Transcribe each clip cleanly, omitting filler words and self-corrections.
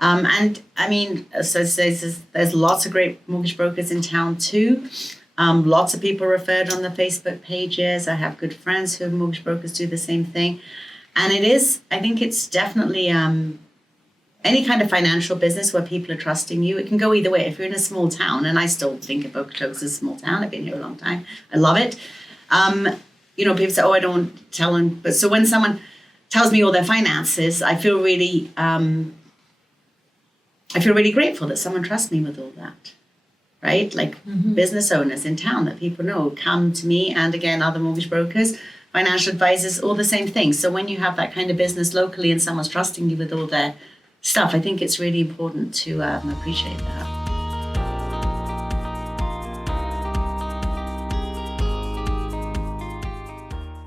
And I mean, so there's lots of great mortgage brokers in town too. Lots of people referred on the Facebook pages. I have good friends who are mortgage brokers do the same thing. And I think it's definitely any kind of financial business where people are trusting you. It can go either way. If you're in a small town, and I still think of Okotoks as a small town. I've been here a long time. I love it. People say, I don't tell them. But so when someone tells me all their finances, I feel really grateful that someone trusts me with all that, right? Like business owners in town that people know come to me, and again, other mortgage brokers, financial advisors, all the same thing. So when you have that kind of business locally and someone's trusting you with all their stuff, I think it's really important to appreciate that.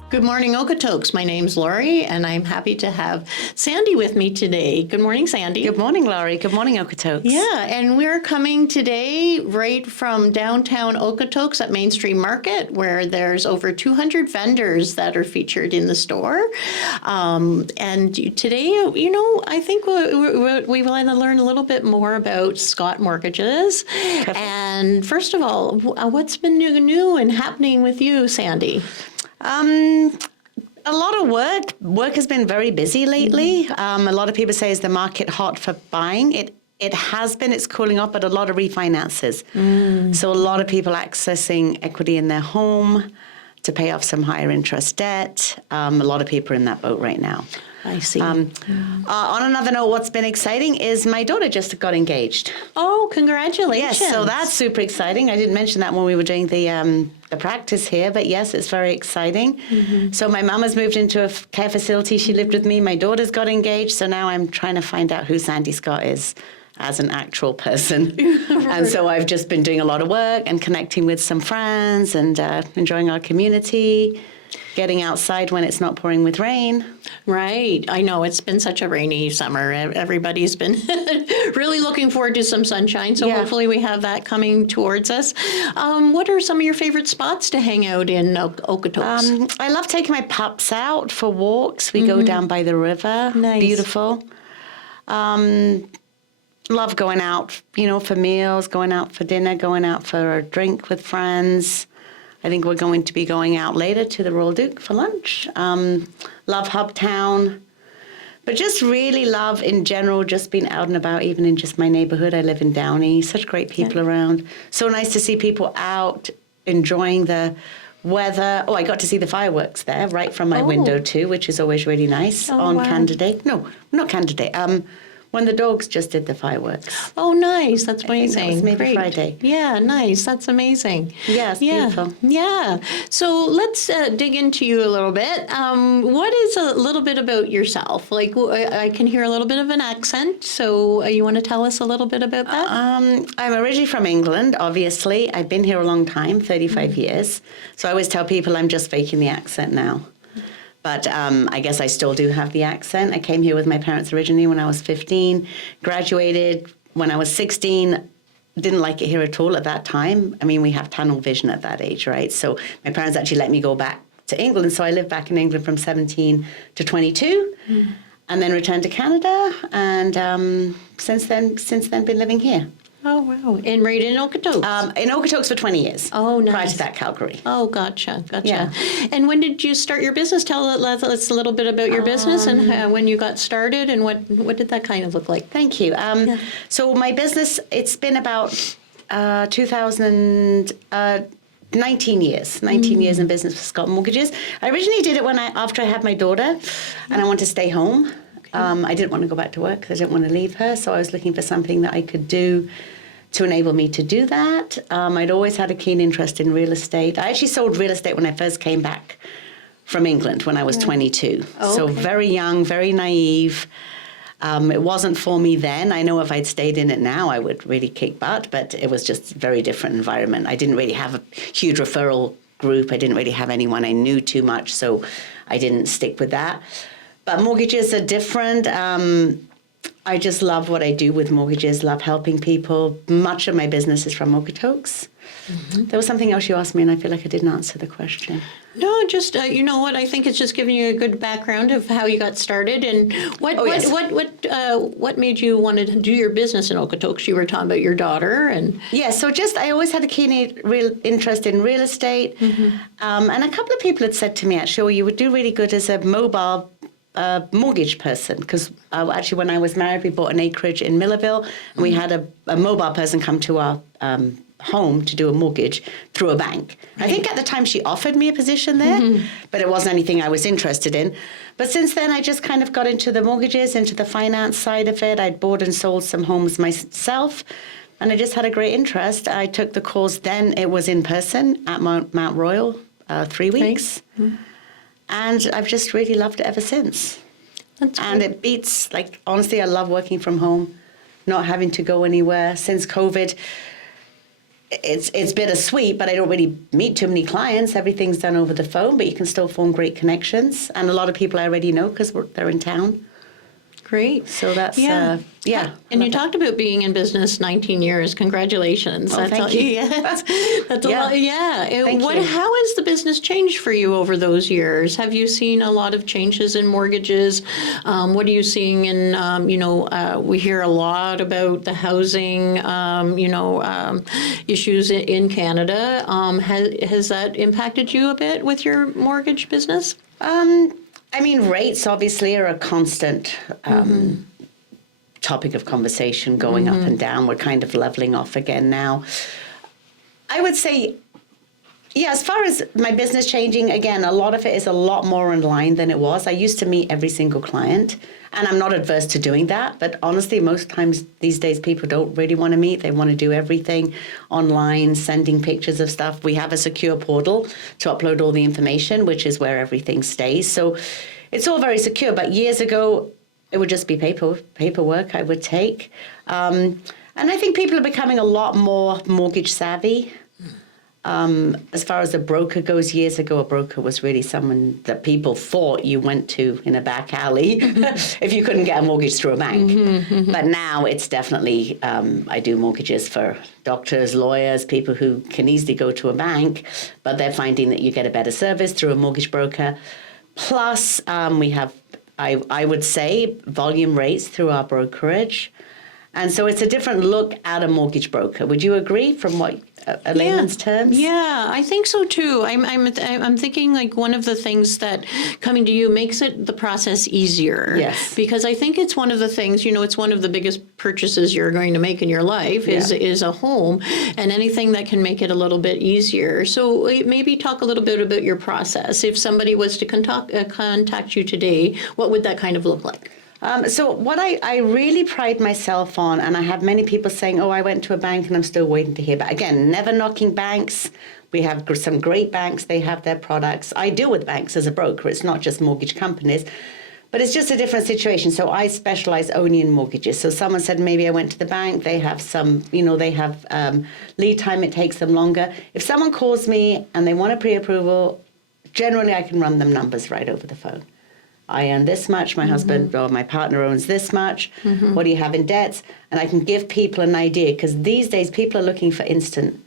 Good morning, Okotoks. My name's Lorie, and I'm happy to have Sandi with me today. Good morning, Sandi. Good morning, Lorie. Good morning, Okotoks. Yeah, and we're coming today right from downtown Okotoks at Main Street Market, where there's over 200 vendors that are featured in the store. And today, I think we want to learn a little bit more about Scott Mortgages. Perfect. And first of all, what's been new and happening with you, Sandi? A lot of work. Work has been very busy lately. A lot of people say, is the market hot for buying? It has been. It's cooling off, but a lot of refinances. So a lot of people accessing equity in their home to pay off some higher interest debt. A lot of people are in that boat right now. I see. On another note, what's been exciting is my daughter just got engaged. Oh, congratulations. Yes, so that's super exciting. I didn't mention that when we were doing the practice here, but yes, it's very exciting. So my mum has moved into a care facility. She lived with me. My daughter's got engaged, so now I'm trying to find out who Sandi Scott is as an actual person. And so I've just been doing a lot of work and connecting with some friends and enjoying our community, getting outside when it's not pouring with rain. Right. I know it's been such a rainy summer. Everybody's been really looking forward to some sunshine. So hopefully we have that coming towards us. What are some of your favorite spots to hang out in Okotoks? I love taking my pups out for walks. We go down by the river. Nice. Beautiful. Love going out, for meals, going out for dinner, going out for a drink with friends. I think we're going to be going out later to the Royal Duke for lunch. Love Hubtown. But just really love, in general, just being out and about, even in just my neighborhood. I live in Downey. Such great people around. So nice to see people out enjoying the weather. Oh, I got to see the fireworks there right from my window, too, which is always really nice Canada. No, not Canada. When the dogs just did the fireworks. Oh, nice. That's amazing. That was maybe Great. Friday. Yeah, nice. That's amazing. Yeah, it's beautiful. Yeah. So let's dig into you a little bit. What is a little bit about yourself? Like, I can hear a little bit of an accent. So you want to tell us a little bit about that? I'm originally from England, obviously. I've been here a long time, 35 years. So I always tell people I'm just faking the accent now. But I guess I still do have the accent. I came here with my parents originally when I was 15, graduated when I was 16, didn't like it here at all at that time. I mean, we have tunnel vision at that age, right? So my parents actually let me go back to England. So I lived back in England from 17 to 22 and then returned to Canada. And since then, been living here. Oh, wow. And right in Okotoks? In Okotoks for 20 years. Oh, nice. Prior to that, Calgary. Oh, gotcha. Yeah. And when did you start your business? Tell us a little bit about your business and when you got started and what did that kind of look like? Thank you. So my business, it's been about 19 years in business for Scott Mortgages. I originally did it after I had my daughter and I wanted to stay home. I didn't want to go back to work because I didn't want to leave her. So I was looking for something that I could do to enable me to do that. I'd always had a keen interest in real estate. I actually sold real estate when I first came back from England when I was 22. So very young, very naive. It wasn't for me then. I know if I'd stayed in it now, I would really kick butt, but it was just a very different environment. I didn't really have a huge referral group. I didn't really have anyone I knew too much, so I didn't stick with that. But mortgages are different. I just love what I do with mortgages, love helping people. Much of my business is from Okotoks. There was something else you asked me, and I feel like I didn't answer the question. No, just you know what? I think it's just giving you a good background of how you got started and what made you want to do your business in Okotoks. You were talking about your daughter and Yeah, so just I always had a keen real interest in real estate, and a couple of people had said to me, actually, oh, you would do really good as a mobile mortgage person, because actually when I was married, we bought an acreage in Millerville, and we had a mobile person come to our home to do a mortgage through a bank. Right. I think at the time she offered me a position there, but it wasn't anything I was interested in. But since then, I just kind of got into the mortgages, into the finance side of it. I'd bought and sold some homes myself, and I just had a great interest. I took the course then. It was in person at Mount Royal, 3 weeks. Right. And I've just really loved it ever since. That's great. And it beats, like, honestly, I love working from home, not having to go anywhere. Since COVID, it's bittersweet, but I don't really meet too many clients. Everything's done over the phone, but you can still form great connections. And a lot of people I already know because they're in town. Great. So that's, And you talked about being in business 19 years. Congratulations. Oh, thank you. Yeah, that's a lot. Yeah. Thank you. How has the business changed for you over those years? Have you seen a lot of changes in mortgages? What are you seeing in, we hear a lot about the housing, issues in Canada. Has that impacted you a bit with your mortgage business? I mean, rates obviously are a constant topic of conversation going up and down. We're kind of leveling off again now. I would say, yeah, as far as my business changing, again, a lot of it is a lot more online than it was. I used to meet every single client, and I'm not adverse to doing that. But honestly, most times these days, people don't really want to meet. They want to do everything online, sending pictures of stuff. We have a secure portal to upload all the information, which is where everything stays. So it's all very secure. But years ago, it would just be paperwork I would take. And I think people are becoming a lot more mortgage savvy. As far as a broker goes, years ago, a broker was really someone that people thought you went to in a back alley if you couldn't get a mortgage through a bank. But now it's definitely, I do mortgages for doctors, lawyers, people who can easily go to a bank, but they're finding that you get a better service through a mortgage broker. Plus, we have, I would say, volume rates through our brokerage. And so it's a different look at a mortgage broker. Would you agree from what a layman's terms? Yeah, I think so too. I'm thinking like one of the things that coming to you makes it the process easier. Yes. Because I think it's one of the things, it's one of the biggest purchases you're going to make in your life is a home, and anything that can make it a little bit easier. So maybe talk a little bit about your process. If somebody was to contact you today, what would that kind of look like? So what I really pride myself on, and I have many people saying, oh, I went to a bank and I'm still waiting to hear back. Again, never knocking banks. We have some great banks. They have their products. I deal with banks as a broker. It's not just mortgage companies, but it's just a different situation. So I specialize only in mortgages. So someone said, maybe I went to the bank. They have some, they have lead time. It takes them longer. If someone calls me and they want a pre-approval, generally I can run them numbers right over the phone. I earn this much, my husband or my partner owns this much, what do you have in debts? And I can give people an idea, because these days people are looking for instant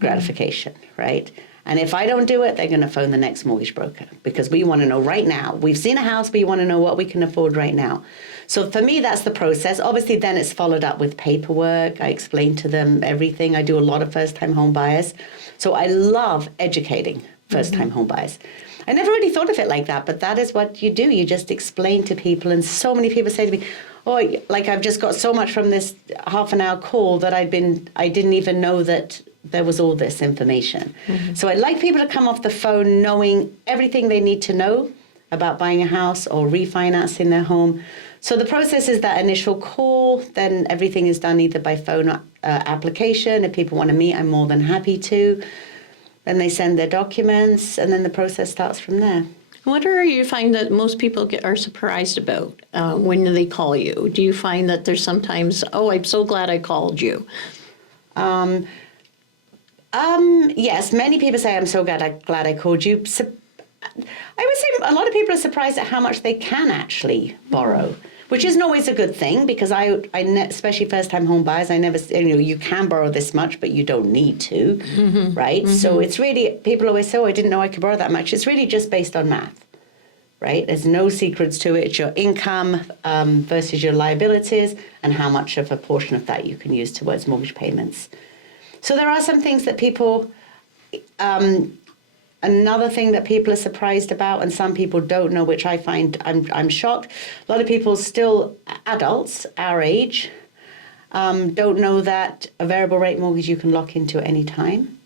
gratification, right? And if I don't do it, they're going to phone the next mortgage broker, because we want to know right now. We've seen a house, we want to know what we can afford right now. So for me, that's the process. Obviously, then it's followed up with paperwork. I explain to them everything. I do a lot of first-time home buyers. So I love educating first-time home buyers. I never really thought of it like that, but that is what you do. You just explain to people, and so many people say to me, oh, like I've just got so much from this half an hour call that I didn't even know that there was all this information. So I'd like people to come off the phone knowing everything they need to know about buying a house or refinancing their home. So the process is that initial call, then everything is done either by phone application. If people want to meet, I'm more than happy to. Then they send their documents, and then the process starts from there. What do you find that most people are surprised about when they call you? Do you find that there's sometimes, oh, I'm so glad I called you? Yes, many people say, I'm so glad I called you. I would say a lot of people are surprised at how much they can actually borrow. which isn't always a good thing because especially first-time home buyers, I never, you can borrow this much, but you don't need to, right? So it's really, people always say, oh, I didn't know I could borrow that much. It's really just based on math, right? There's no secrets to it. It's your income versus your liabilities and how much of a portion of that you can use towards mortgage payments. So there are some things that people... Another thing that people are surprised about, and some people don't know, which I find I'm shocked. A lot of people, still adults our age, don't know that a variable rate mortgage you can lock into at any time.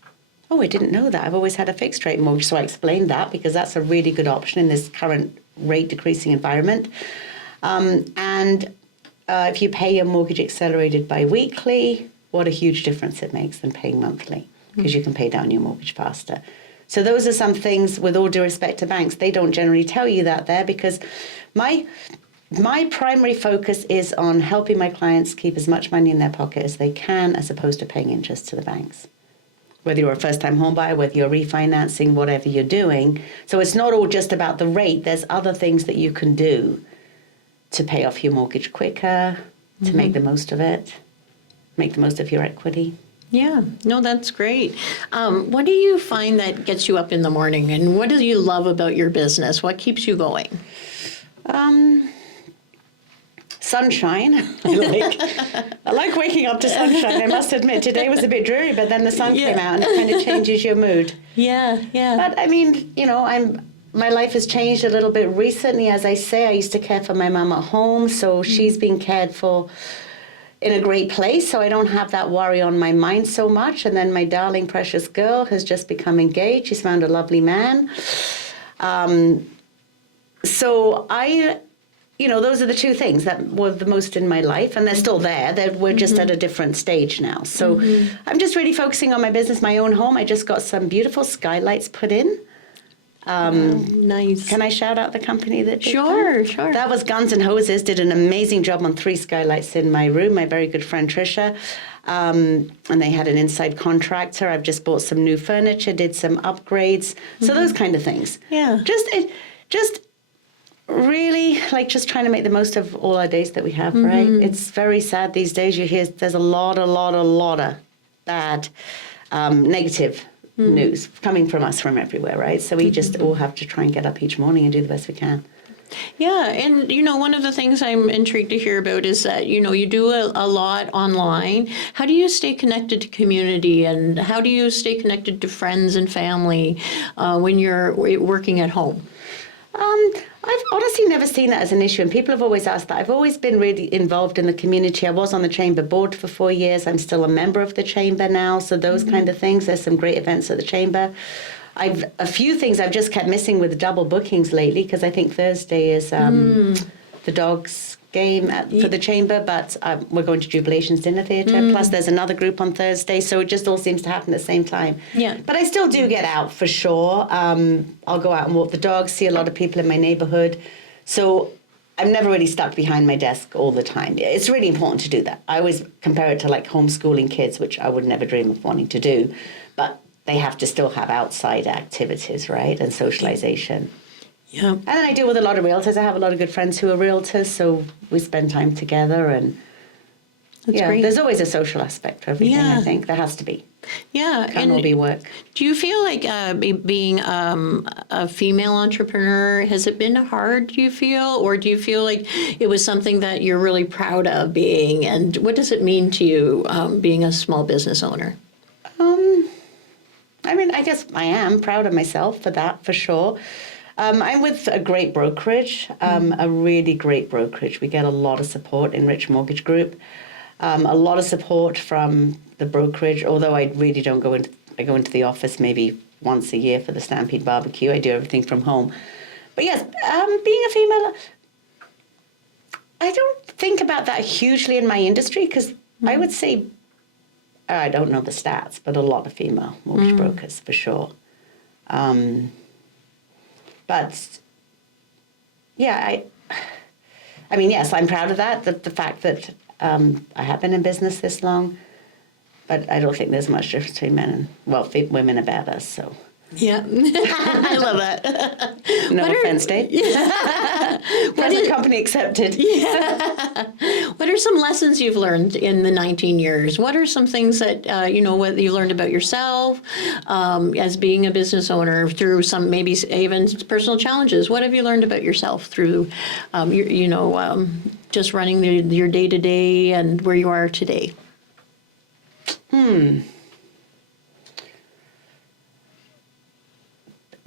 Oh, I didn't know that. I've always had a fixed rate mortgage, so I explained that because that's a really good option in this current rate decreasing environment. If you pay your mortgage accelerated bi-weekly, what a huge difference it makes than paying monthly, because you can pay down your mortgage faster. So those are some things, with all due respect to banks, they don't generally tell you that there, because my primary focus is on helping my clients keep as much money in their pocket as they can, as opposed to paying interest to the banks. Whether you're a first-time home buyer, whether you're refinancing, whatever you're doing. So it's not all just about the rate. There's other things that you can do to pay off your mortgage quicker, to make the most of it, make the most of your equity. Yeah, no, that's great. What do you find that gets you up in the morning, and what do you love about your business? What keeps you going? Sunshine. I like waking up to sunshine. I must admit, today was a bit dreary, but then the sun came out and it kind of changes your mood. Yeah. But I mean, my life has changed a little bit recently. As I say, I used to care for my mum at home, so she's been cared for in a great place, so I don't have that worry on my mind so much. And then my darling, precious girl has just become engaged. She's found a lovely man. So those are the two things that were the most in my life, and they're still there. We're just at a different stage now. So I'm just really focusing on my business, my own home. I just got some beautiful skylights put in. Nice. Can I shout out the company that did Sure. That was Guns N' Hoses, did an amazing job on 3 skylights in my room, my very good friend Tricia. And they had an inside contractor. I've just bought some new furniture, did some upgrades. So those kind of things. Yeah. Just really just trying to make the most of all our days that we have, right? It's very sad these days. You hear there's a lot of bad, negative news coming from us from everywhere, right? So we just all have to try and get up each morning and do the best we can. Yeah, and one of the things I'm intrigued to hear about is that you do a lot online. How do you stay connected to community, and how do you stay connected to friends and family when you're working at home? I've honestly never seen that as an issue, and people have always asked that. I've always been really involved in the community. I was on the chamber board for 4 years. I'm still a member of the chamber now, so those kind of things. There's some great events at the chamber. A few things I've just kept missing with double bookings lately, because I think Thursday is the dogs game for the chamber, but we're going to Jubilations Dinner Theatre. Plus there's another group on Thursday, so it just all seems to happen at the same time. Yeah. But I still do get out for sure. I'll go out and walk the dogs, see a lot of people in my neighborhood. So I'm never really stuck behind my desk all the time. It's really important to do that. I always compare it to homeschooling kids, which I would never dream of wanting to do. But they have to still have outside activities, right, and socialization. Yeah. And then I deal with a lot of realtors. I have a lot of good friends who are realtors, so we spend time together. And That's great. There's always a social aspect to everything, I think. There has to be. Yeah. Can't all be work. Do you feel like being a female entrepreneur, has it been hard, do you feel? Or do you feel like it was something that you're really proud of being? And what does it mean to you being a small business owner? I guess I am proud of myself for that, for sure. I'm with a great brokerage, a really great brokerage. We get a lot of support in Rich Mortgage Group, a lot of support from the brokerage, although I really don't go into, I go into the office maybe once a year for the Stampede Barbecue. I do everything from home. But yes, being a female, I don't think about that hugely in my industry, because I would say, I don't know the stats, but a lot of female mortgage brokers for sure. But yeah, I mean, yes, I'm proud of that, the fact that I have been in business this long, but I don't think there's much difference between men and, women about us, so. Yeah, I love that. No offense, Dave. Present company accepted. What are some lessons you've learned in the 19 years? What are some things that, what you learned about yourself as being a business owner through some maybe even personal challenges? What have you learned about yourself through, just running your day-to-day and where you are today?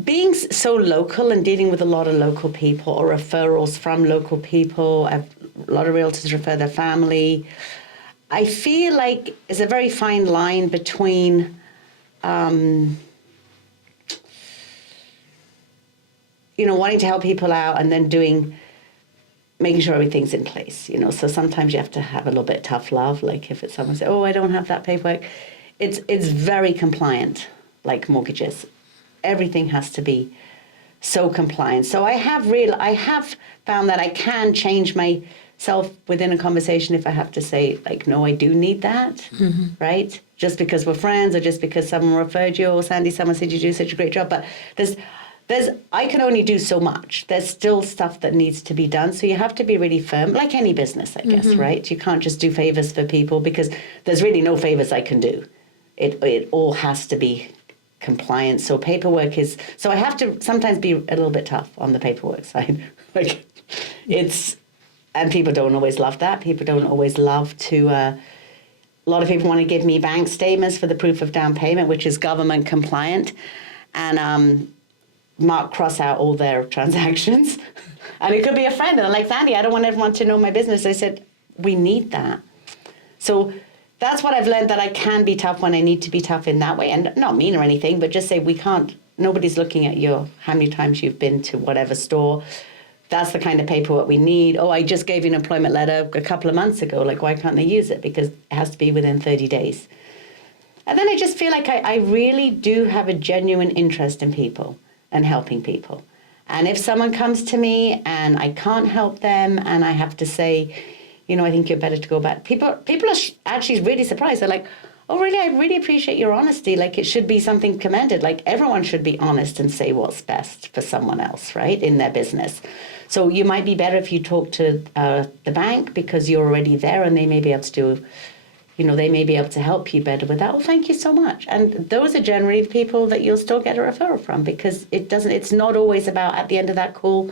Being so local and dealing with a lot of local people or referrals from local people, a lot of realtors refer their family. I feel like there's a very fine line between wanting to help people out and then making sure everything's in place, So sometimes you have to have a little bit of tough love. Like if it's someone say, "Oh, I don't have that paperwork," it's very compliant, like mortgages. Everything has to be so compliant. So I have found that I can change myself within a conversation if I have to say, like, no, I do need that, right? Just because we're friends or just because someone referred you or Sandi, someone said you do such a great job. But I can only do so much. There's still stuff that needs to be done. So you have to be really firm, like any business, I guess, right? You can't just do favors for people because there's really no favors I can do. It all has to be compliance. So paperwork so I have to sometimes be a little bit tough on the paperwork side. Like and people don't always love that. People don't always love to, a lot of people want to give me bank statements for the proof of down payment, which is government compliant, and cross out all their transactions. And it could be a friend, and I'm like, Sandi, I don't want everyone to know my business. I said, we need that. So that's what I've learned, that I can be tough when I need to be tough in that way. And not mean or anything, but just say nobody's looking at how many times you've been to whatever store. That's the kind of paperwork we need. Oh, I just gave you an employment letter a couple of months ago. Like, why can't they use it? Because it has to be within 30 days. And then I just feel like I really do have a genuine interest in people and helping people. And if someone comes to me and I can't help them and I have to say, I think you're better to go back. People are actually really surprised. They're like, oh, really? I really appreciate your honesty. Like, it should be something commended. Like, everyone should be honest and say what's best for someone else, right, in their business. So you might be better if you talk to the bank because you're already there and they may be able to do, they may be able to help you better with that. Well, thank you so much. And those are generally the people that you'll still get a referral from because it's not always about, at the end of that call,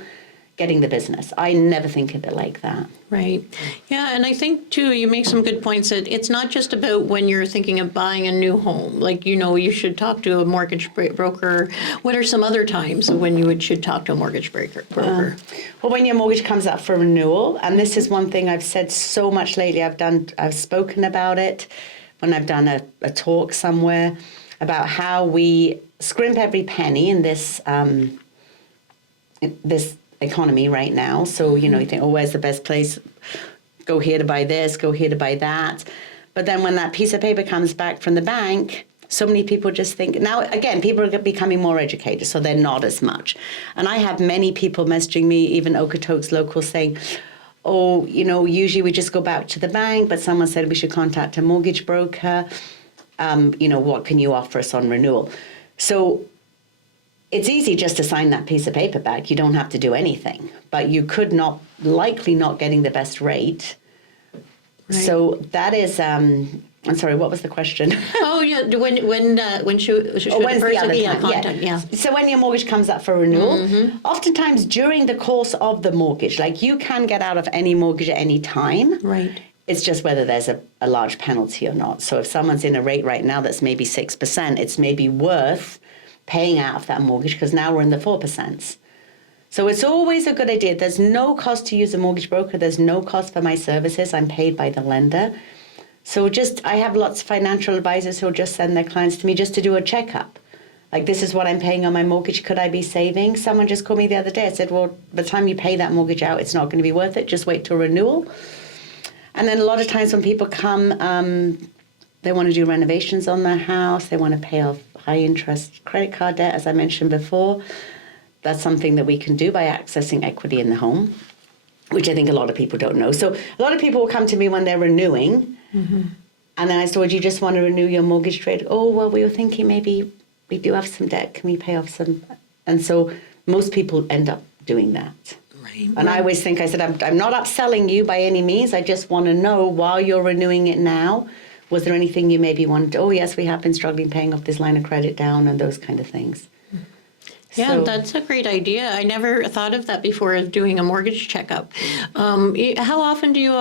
getting the business. I never think of it like that. Right. Yeah, and I think, too, you make some good points that it's not just about when you're thinking of buying a new home. Like, you should talk to a mortgage broker. What are some other times when you should talk to a mortgage broker? Well, when your mortgage comes up for renewal, and this is one thing I've said so much lately, I've spoken about it when I've done a talk somewhere about how we scrimp every penny in this economy right now. So, you think, oh, where's the best place? Go here to buy this, go here to buy that. But then when that piece of paper comes back from the bank, so many people just think, now, again, people are becoming more educated, so they're not as much. And I have many people messaging me, even Okotoks locals, saying, oh, usually we just go back to the bank, but someone said we should contact a mortgage broker. What can you offer us on renewal? So it's easy just to sign that piece of paper back. You don't have to do anything, but you could likely not getting the best rate. Right. So that is, I'm sorry, what was the question? Oh, yeah, when should when's the other time? contact? Yeah. So when your mortgage comes up for renewal, oftentimes during the course of the mortgage, like you can get out of any mortgage at any time. Right. It's just whether there's a large penalty or not. So if someone's in a rate right now that's maybe 6%, it's maybe worth paying out of that mortgage because now we're in the 4%. So it's always a good idea. There's no cost to use a mortgage broker. There's no cost for my services. I'm paid by the lender. So I have lots of financial advisors who'll just send their clients to me just to do a checkup. Like, this is what I'm paying on my mortgage. Could I be saving? Someone just called me the other day. I said, well, by the time you pay that mortgage out, it's not going to be worth it. Just wait till renewal. And then a lot of times when people come, they want to do renovations on their house. They want to pay off high-interest credit card debt, as I mentioned before. That's something that we can do by accessing equity in the home, which I think a lot of people don't know. So a lot of people will come to me when they're renewing, and then I said, well, do you just want to renew your mortgage trade? Oh, well, we were thinking maybe we do have some debt. Can we pay off some? And so most people end up doing that. Right. And I always think, I said, I'm not upselling you by any means. I just want to know, while you're renewing it now, was there anything you maybe wanted to, oh, yes, we have been struggling paying off this line of credit down, and those kind of things. Yeah, So- that's a great idea. I never thought of that before, of doing a mortgage checkup. How often do you,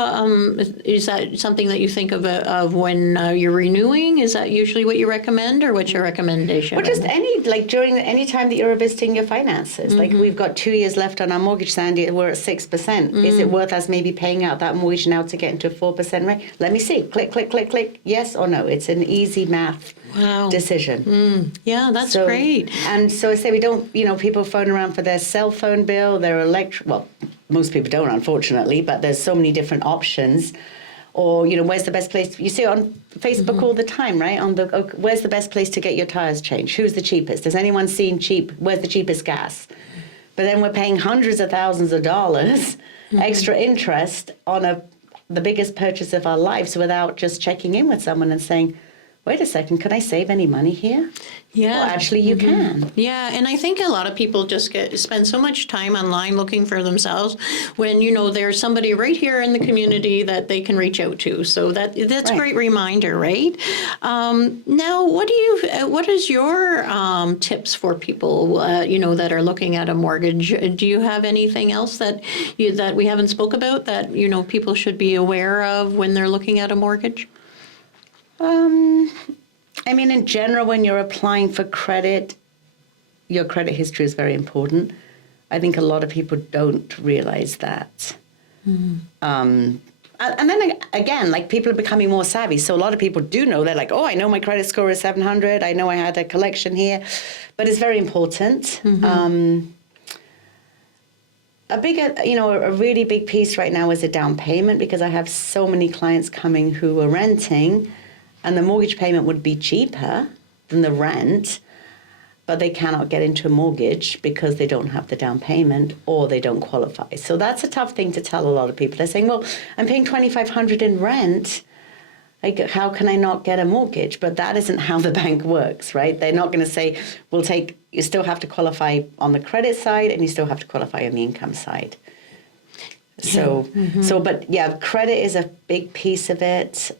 is that something that you think of when you're renewing? Is that usually what you recommend, or what's your recommendation? Or just during any time that you're visiting your finances. Like, we've got 2 years left on our mortgage, Sandy, we're at 6%. Is it worth us maybe paying out that mortgage now to get into a 4% rate? Let me see. Click, click, click, click. Yes or no. It's an easy math decision. Yeah, that's So- great. And so I say, we don't, people phone around for their cell phone bill, their well, most people don't, unfortunately, but there's so many different options. Or, where's the best place? You see it on Facebook all the time, right? Where's the best place to get your tires changed? Who's the cheapest? Has anyone seen where's the cheapest gas? But then we're paying hundreds of thousands of dollars extra interest on the biggest purchase of our lives, without just checking in with someone and saying, wait a second, can I save any money here? Yeah. Well, actually, you can. Yeah, and I think a lot of people just spend so much time online looking for themselves, when there's somebody right here in the community that they can reach out to. So that's Right. a great reminder, right? Now, what is your tips for people that are looking at a mortgage? Do you have anything else that we haven't spoke about that people should be aware of when they're looking at a mortgage? In general, when you're applying for credit, your credit history is very important. I think a lot of people don't realize that. And then again, people are becoming more savvy. So a lot of people do know. They're like, oh, I know my credit score is 700. I know I had a collection here. But it's very important. A really big piece right now is a down payment, because I have so many clients coming who are renting, and the mortgage payment would be cheaper than the rent, but they cannot get into a mortgage because they don't have the down payment, or they don't qualify. So that's a tough thing to tell a lot of people. They're saying, well, I'm paying $2,500 in rent. How can I not get a mortgage? But that isn't how the bank works, right? They're not going to say, you still have to qualify on the credit side, and you still have to qualify on the income side. But credit is a big piece of it.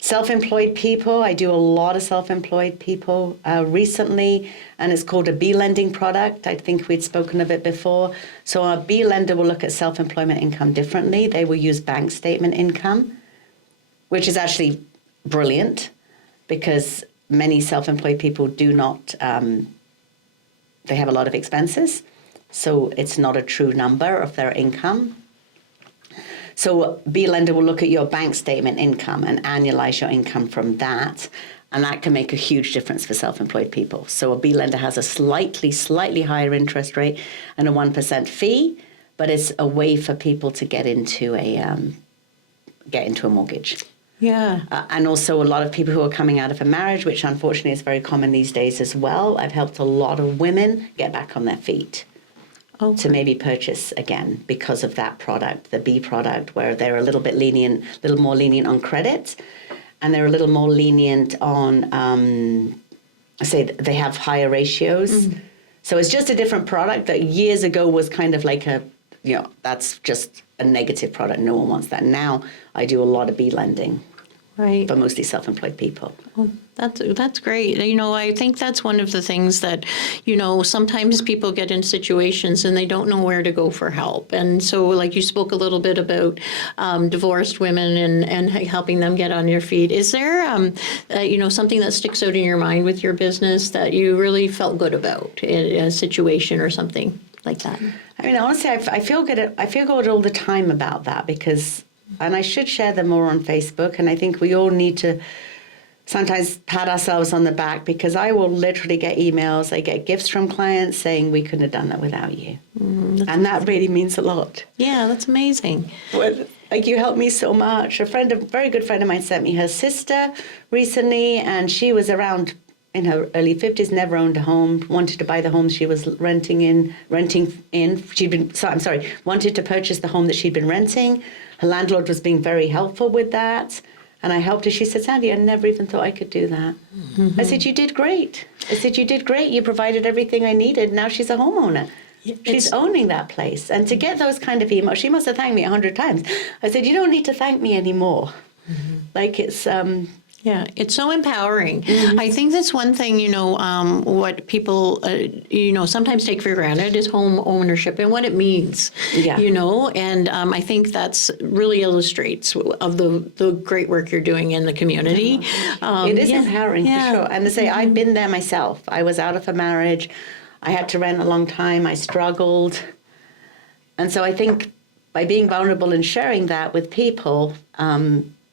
Self-employed people, I do a lot of self-employed people recently, and it's called a B lending product. I think we'd spoken of it before. So a B lender will look at self-employment income differently. They will use bank statement income, which is actually brilliant, because many self-employed people do not, they have a lot of expenses, so it's not a true number of their income. So B lender will look at your bank statement income and annualize your income from that, and that can make a huge difference for self-employed people. So a B lender has a slightly higher interest rate and a 1% fee, but it's a way for people to get into a mortgage. Yeah. And also a lot of people who are coming out of a marriage, which unfortunately is very common these days as well. I've helped a lot of women get back on their feet. To maybe purchase again because of that product, the B product, where they're a little more lenient on credit, and they're a little more lenient on, say they have higher ratios. So it's just a different product that years ago was kind of like that's just a negative product. No one wants that. Now I do a lot of B lending. Right. But mostly self-employed people. Oh, that's great. I think that's one of the things that, sometimes people get in situations and they don't know where to go for help. And so, like you spoke a little bit about divorced women and helping them get on their feet. Is there, something that sticks out in your mind with your business that you really felt good about in a situation or something like that? Honestly, I feel good. I feel good all the time about that, because. And I should share them more on Facebook. And I think we all need to sometimes pat ourselves on the back, because I will literally get emails. I get gifts from clients saying, we couldn't have done that without you. And that really means a lot. Yeah, that's amazing. You helped me so much. A very good friend of mine sent me her sister recently, and she was around in her early 50s, never owned a home, wanted to buy the home she was renting in. Wanted to purchase the home that she'd been renting. Her landlord was being very helpful with that. And I helped her. She said, Sandy, I never even thought I could do that. I said, you did great. I said, you did great. You provided everything I needed. Now she's a homeowner. She's owning that place. And to get those kind of emails, she must have thanked me 100 times. I said, you don't need to thank me anymore. Like it's... Yeah, it's so empowering. I think that's one thing, what people, sometimes take for granted is home ownership and what it means, and I think that's really illustrates of the great work you're doing in the community. It is empowering for sure. And to say, I've been there myself. I was out of a marriage. I had to rent a long time. I struggled. And so I think by being vulnerable and sharing that with people,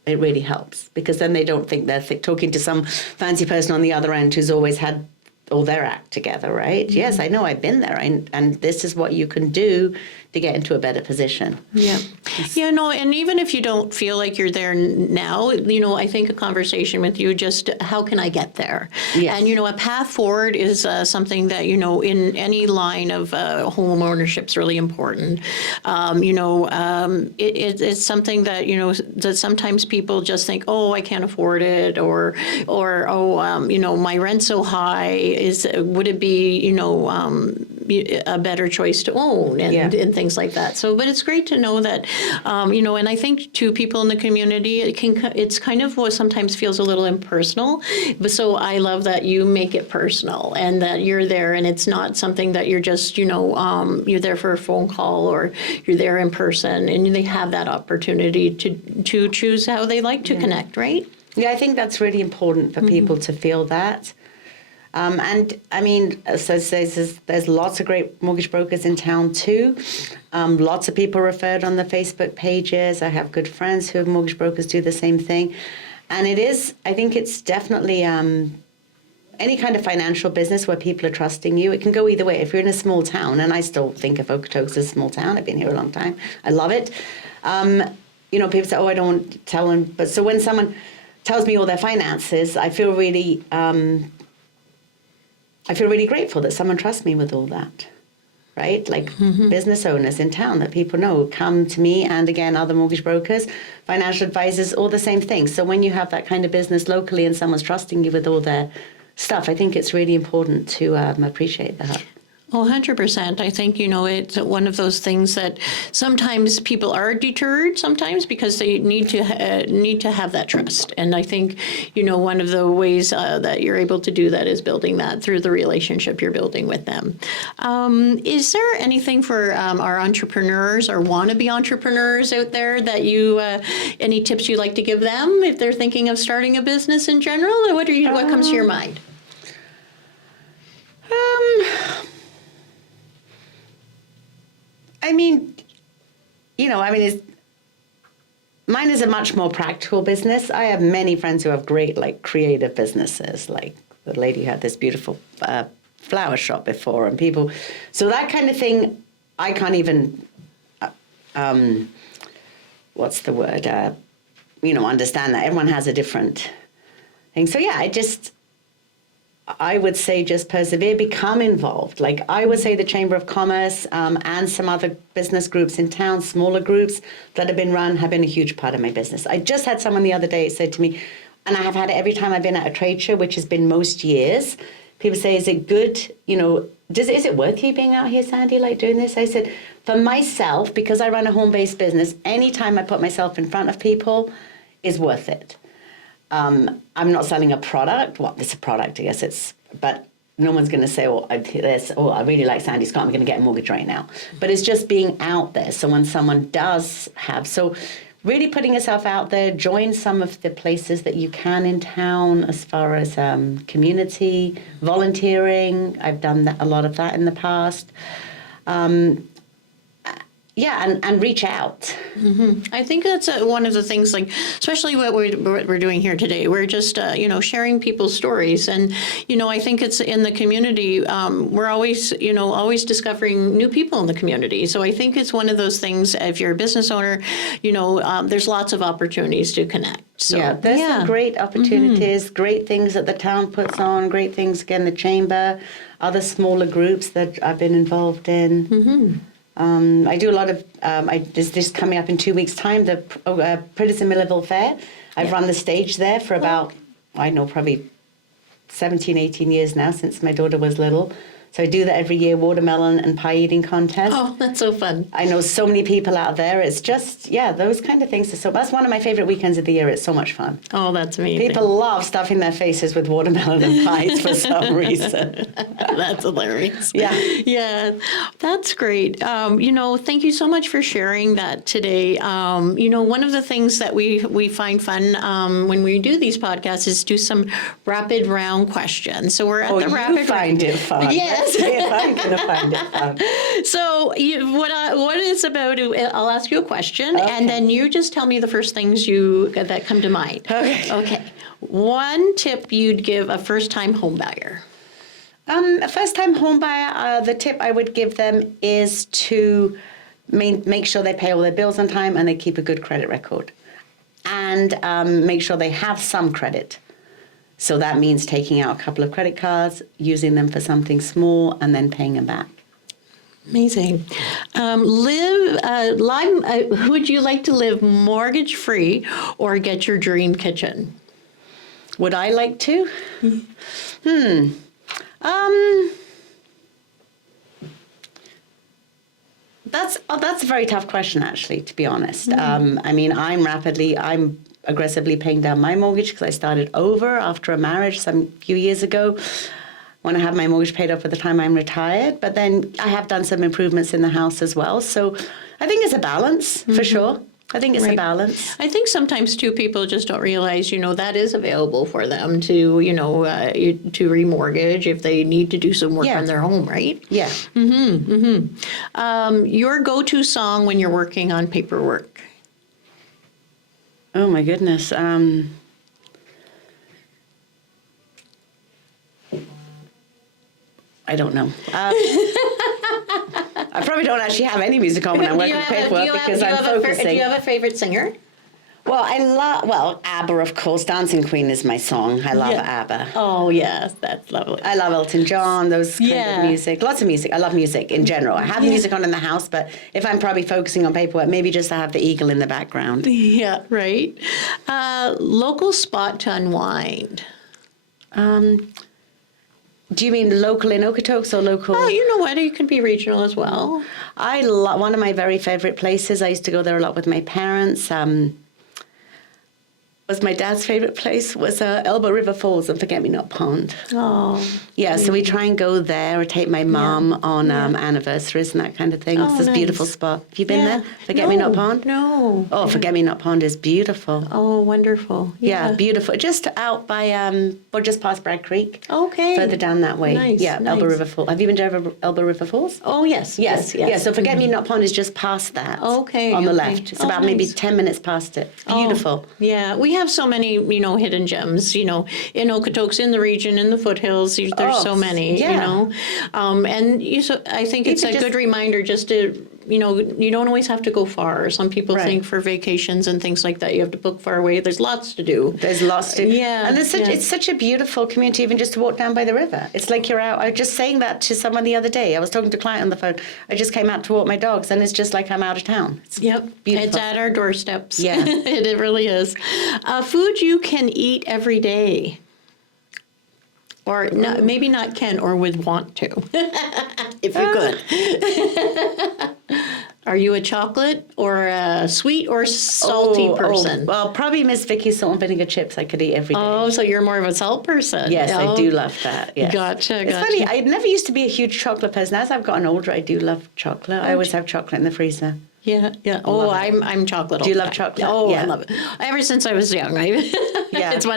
it really helps, because then they don't think they're talking to some fancy person on the other end who's always had all their act together, right? Yes, I know, I've been there, and this is what you can do to get into a better position. Yeah. And even if you don't feel like you're there now, I think a conversation with you, just how can I get there? Yes. And, a path forward is something that, in any line of home ownership is really important. It's something that, that sometimes people just think, oh, I can't afford it, or my rent's so high. Would it be, a better choice to own and things like that. So, but it's great to know that, and I think to people in the community, it's kind of what sometimes feels a little impersonal. But so I love that you make it personal and that you're there, and it's not something that you're just, you're there for a phone call or you're there in person, and they have that opportunity to choose how they like to connect, right? Yeah, I think that's really important for people to feel that. And I mean, so there's lots of great mortgage brokers in town too. Lots of people referred on the Facebook pages. I have good friends who are mortgage brokers, do the same thing. And I think it's definitely any kind of financial business where people are trusting you. It can go either way. If you're in a small town, and I still think of Okotoks as a small town. I've been here a long time. I love it. People say, oh, I don't want to tell them. But so when someone tells me all their finances, I feel really grateful that someone trusts me with all that, right? Like business owners in town that people know come to me, and again, other mortgage brokers, financial advisors, all the same thing. So when you have that kind of business locally and someone's trusting you with all their stuff, I think it's really important to appreciate that. Oh, 100%. I think, it's one of those things that sometimes people are deterred sometimes because they need to have that trust. And I think, one of the ways that you're able to do that is building that through the relationship you're building with them. Is there anything for our entrepreneurs or wannabe entrepreneurs out there that any tips you'd like to give them if they're thinking of starting a business in general? What comes to your mind? Mine is a much more practical business. I have many friends who have great, creative businesses. Like the lady who had this beautiful flower shop before, and people. So that kind of thing, I can't even. What's the word? Understand that everyone has a different thing. So yeah, I would say just persevere, become involved. Like I would say the Chamber of Commerce and some other business groups in town, smaller groups that have been a huge part of my business. I just had someone the other day said to me, and I have had it every time I've been at a trade show, which has been most years. People say, is it good? Is it worth you being out here, Sandy, doing this? I said, for myself, because I run a home-based business, anytime I put myself in front of people is worth it. I'm not selling a product. Well, it's a product, I guess but no one's going to say, I really like Sandi Scott, I'm going to get a mortgage right now. But it's just being out there. So when someone does really putting yourself out there, join some of the places that you can in town as far as community, volunteering. I've done a lot of that in the past. And reach out. Mm-hmm. I think that's one of the things, especially what we're doing here today. We're just, sharing people's stories. And, I think it's in the community, we're always discovering new people in the community. So I think it's one of those things, if you're a business owner, there's lots of opportunities to connect. So, there's some great opportunities, great things that the town puts on, great things, again, the chamber, other smaller groups that I've been involved in. I do a lot of, there's this coming up in 2 weeks' time, the Pritiz Millville Fair. I've run the stage there for about, I know, probably 17, 18 years now, since my daughter was little. So I do that every year, watermelon and pie eating contest. Oh, that's so fun. I know so many people out there. It's just, those kind of things. That's one of my favorite weekends of the year. It's so much fun. Oh, that's amazing. People love stuffing their faces with watermelon and pies for some reason. That's hilarious. Yeah. Yeah, that's great. Thank you so much for sharing that today. One of the things that we find fun when we do these podcasts is do some rapid round questions. So we're at the rapid you find it fun. Yes. Let's see if I'm going to find it fun. So what it's about, I'll ask you a question, and then you just tell me the first things that come to mind. Okay. One tip you'd give a first-time home buyer? A first-time home buyer, the tip I would give them is to make sure they pay all their bills on time and they keep a good credit record. And make sure they have some credit. So that means taking out a couple of credit cards, using them for something small, and then paying them back. Amazing. Would you like to live mortgage-free or get your dream kitchen? Would I like to? That's a very tough question, actually, to be honest. I'm aggressively paying down my mortgage because I started over after a marriage some few years ago when I had my mortgage paid off by the time I'm retired. But then I have done some improvements in the house as well. So I think it's a balance, for sure. I think it's a balance. I think sometimes, too, people just don't realize, that is available for them to, to remortgage if they need to do some work on their home, right? Yeah. Your go-to song when you're working on paperwork? Oh, my goodness. I don't know. I probably don't actually have any music on when I'm working paperwork because I'm focusing. Do you have a favorite singer? Well, ABBA, of course. Dancing Queen is my song. I love ABBA. Oh, yes, that's lovely. I love Elton John, those kind of music. Lots of music. I love music in general. I have music on in the house, but if I'm probably focusing on paperwork, maybe just to have the eagle in the background. Yeah, right. Local spot to unwind. Do you mean local in Okotoks or local? Oh, you know what? It could be regional as well. One of my very favorite places. I used to go there a lot with my parents. Was my dad's favorite place was Elbow River Falls and Forget-Me-Not Pond. Oh. Yeah, so we try and go there or take my mom on anniversaries and that kind of thing. It's this beautiful spot. Have you been there? Forget-Me-Not Pond? No. Oh, Forget-Me-Not Pond is beautiful. Oh, wonderful. Yeah, beautiful. Just out by, just past Bragg Creek. Okay. Further down that way. Nice, Elbow River Falls. Have you been to Elbow River Falls? Oh, yes. Yeah, so Forget-Me-Not Pond is just past that. Okay. On the left. It's about maybe 10 minutes past it. Beautiful. Yeah, we have so many, hidden gems, in Okotoks, in the region, in the foothills. There's so many, and I think it's a good reminder just to, you don't always have to go far. Some people think for vacations and things like that, you have to book far away. There's lots to do. There's lots to do. Yeah. And it's such a beautiful community, even just to walk down by the river. It's like you're out. I was just saying that to someone the other day. I was talking to a client on the phone. I just came out to walk my dogs, and it's just like I'm out of town. It's beautiful. It's at our doorsteps. Yeah. It really is. Food you can eat every day. Or maybe not can, or would want to, if you could. Are you a chocolate or a sweet or salty person? Well, probably Miss Vicky's salt and vinegar chips I could eat every day. Oh, so you're more of a salt person. Yes, I do love that. Yes. Gotcha. It's funny, I never used to be a huge chocolate person. As I've gotten older, I do love chocolate. I always have chocolate in the freezer. Yeah. Oh, I'm chocolate. Do you love chocolate? Oh, yeah. I love it. Ever since I was young, it's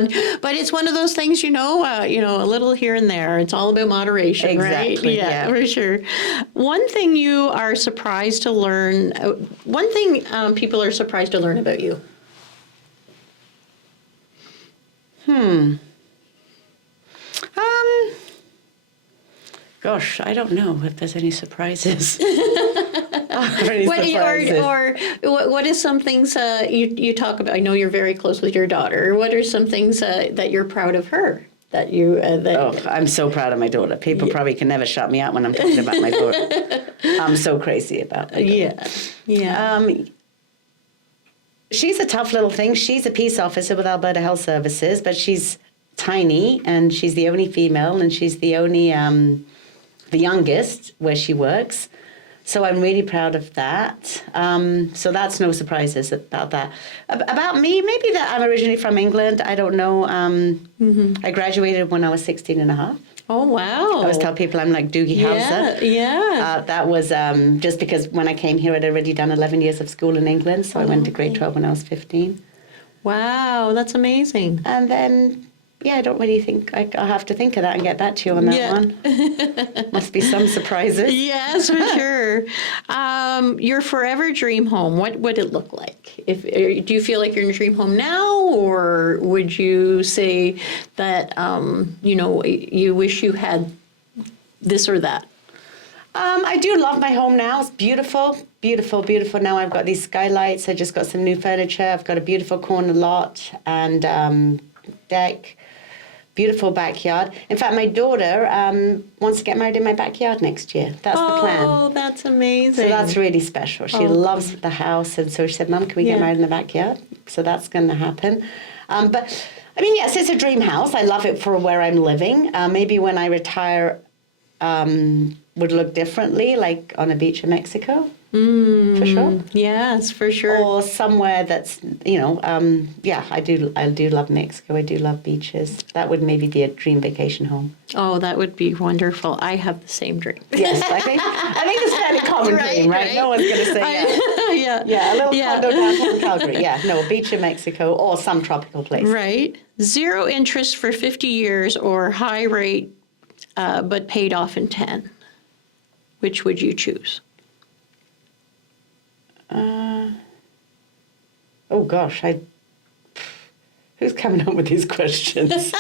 one of those things, a little here and there. It's all about moderation, right? Yeah, for sure. One thing you are surprised to learn. One thing people are surprised to learn about you. Gosh, I don't know if there's any surprises. What is some things you talk about? I know you're very close with your daughter. What are some things that you're proud of her? that you Oh, I'm so proud of my daughter. People probably can never shut me up when I'm talking about my daughter. I'm so crazy about my daughter. Yeah. She's a tough little thing. She's a peace officer with Alberta Health Services, but she's tiny, and she's the only female, and she's the only, the youngest where she works. So I'm really proud of that. So that's no surprises about that. About me, maybe that I'm originally from England. I don't know. I graduated when I was 16 and a half. Oh, wow. I always tell people I'm like Doogie Howser. Yeah. That was just because when I came here, I'd already done 11 years of school in England. So I went to grade 12 when I was 15. Wow, that's amazing. And then, yeah, I don't really think, I'll have to think of that and get back to you on that one. Must be some surprises. Yes, for sure. Your forever dream home, what would it look like? Do you feel like you're in a dream home now, or would you say that, you wish you had this or that? I do love my home now. It's beautiful, beautiful, beautiful. Now I've got these skylights. I just got some new furniture. I've got a beautiful corner lot and deck. Beautiful backyard. In fact, my daughter wants to get married in my backyard next year. That's the plan. Oh, that's amazing. So that's really special. She loves the house, and so she said, "Mum, can we get married in the backyard?" So that's going to happen. But I mean, yes, it's a dream house. I love it for where I'm living. Maybe when I retire, would look differently, like on a beach in Mexico. For sure. Yes, for sure. Or somewhere that's, I do love Mexico. I do love beaches. That would maybe be a dream vacation home. Oh, that would be wonderful. I have the same dream. Yes, I think it's a fairly common dream, right? No one's going to say yeah. Yeah, a little condo downtown Calgary. Yeah, no, a beach in Mexico or some tropical place. Right. 0 interest for 50 years or high rate but paid off in 10. Which would you choose? Oh gosh, who's coming up with these questions?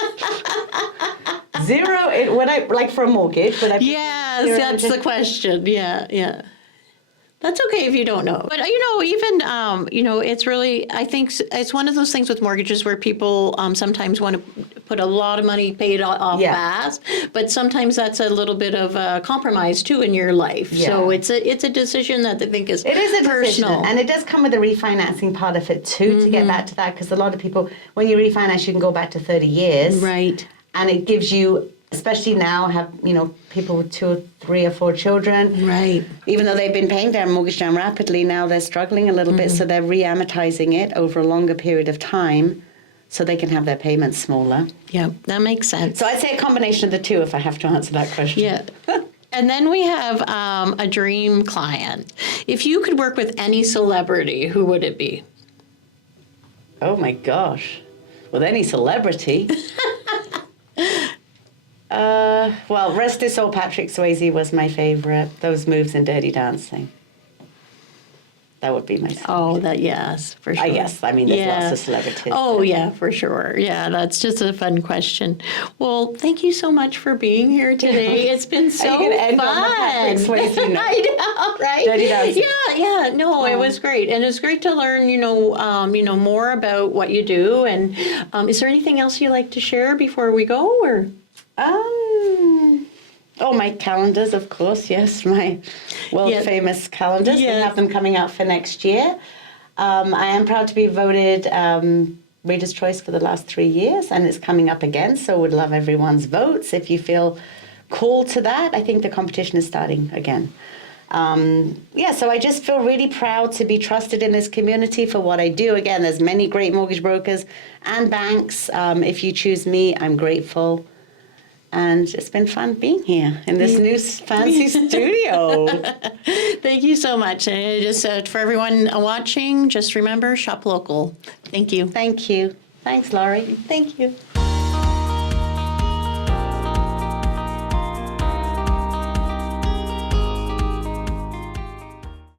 0, would I, like for a mortgage, would I? Yes, that's the question. Yeah. That's okay if you don't know. But, even, it's really, I think it's one of those things with mortgages where people sometimes want to put a lot of money paid off fast, but sometimes that's a little bit of a compromise too in your life. Yeah. So it's a decision that I think is personal. It is a decision, and it does come with the refinancing part of it too, to get back to that, because a lot of people, when you refinance, you can go back to 30 years. Right. And it gives you, especially now, have people with 2 or 3 or 4 children. Right. Even though they've been paying their mortgage down rapidly, now they're struggling a little bit, so they're re-amortizing it over a longer period of time, so they can have their payments smaller. Yeah, that makes sense. So I'd say a combination of the two if I have to answer that question. Yeah. And then we have a dream client. If you could work with any celebrity, who would it be? Oh my gosh. With any celebrity. Well, rest his soul, Patrick Swayze was my favorite. Those moves in Dirty Dancing. That would be my favorite. Oh, yes, for sure. Yes, I mean, there's lots of celebrities. Oh, yeah, for sure. Yeah, that's just a fun question. Well, thank you so much for being here today. It's been so fun. End on the Patrick Swayze note? I know, right? Dirty Dancing. Yeah. No, it was great, and it's great to learn, more about what you do. And is there anything else you'd like to share before we go, or? My calendars, of course, yes, my world-famous calendars. Yes. We have them coming out for next year. I am proud to be voted Reader's Choice for the last 3 years, and it's coming up again, so would love everyone's votes. If you feel called to that, I think the competition is starting again. So I just feel really proud to be trusted in this community for what I do. Again, there's many great mortgage brokers and banks. If you choose me, I'm grateful. And it's been fun being here in this new fancy studio. Thank you so much. And just for everyone watching, just remember, shop local. Thank you. Thank you. Thanks, Lorie. Thank you.